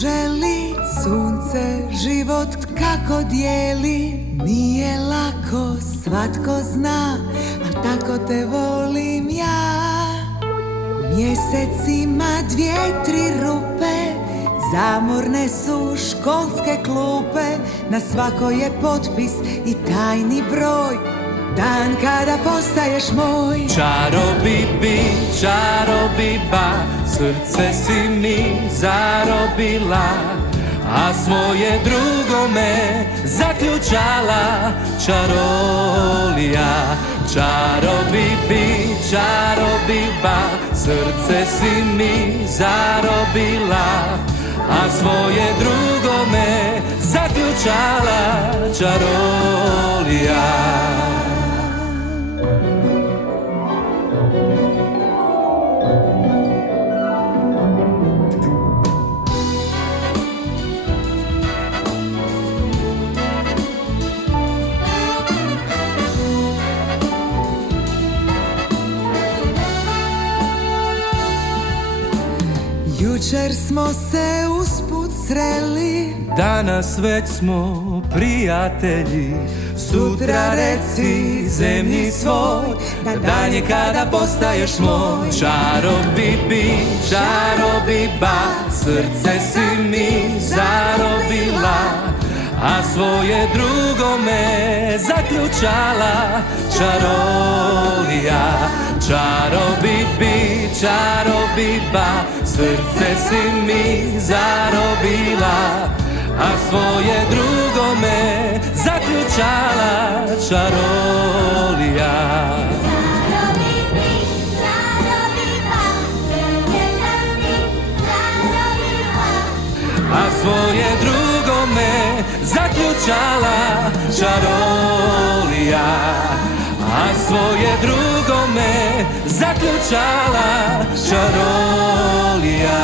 želi, sunce život kako dijeli. Nije lako, svatko zna, a tako te volim ja. Mjesec ima 2-3 rupe, zamorne su školske klupe. Na svakoj je potpis i tajni broj, dan kada postaješ moj. Čarobibi, čarobiba, srce si mi zarobila, a svoje drugome zaključala čarolija. Čarobibi, čarobiba, srce si mi zarobila, a svoje drugome zaključala čarolija. Jučer smo se usput sreli, danas već smo prijatelji. Sutra reci zemlji svoj, da dan je kada postaješ moj. Čarobibi, čarobiba, srce si mi zarobila, a svoje drugome zaključala čarolija. Čarobibi, čarobiba, srce si mi zarobila, a svoje drugome zaključala čarolija. Čarobibi, čarobiba, srce sam ti zarobila, A svoje drugome zaključala čarolija. A svoje drugome zaključala čarolija.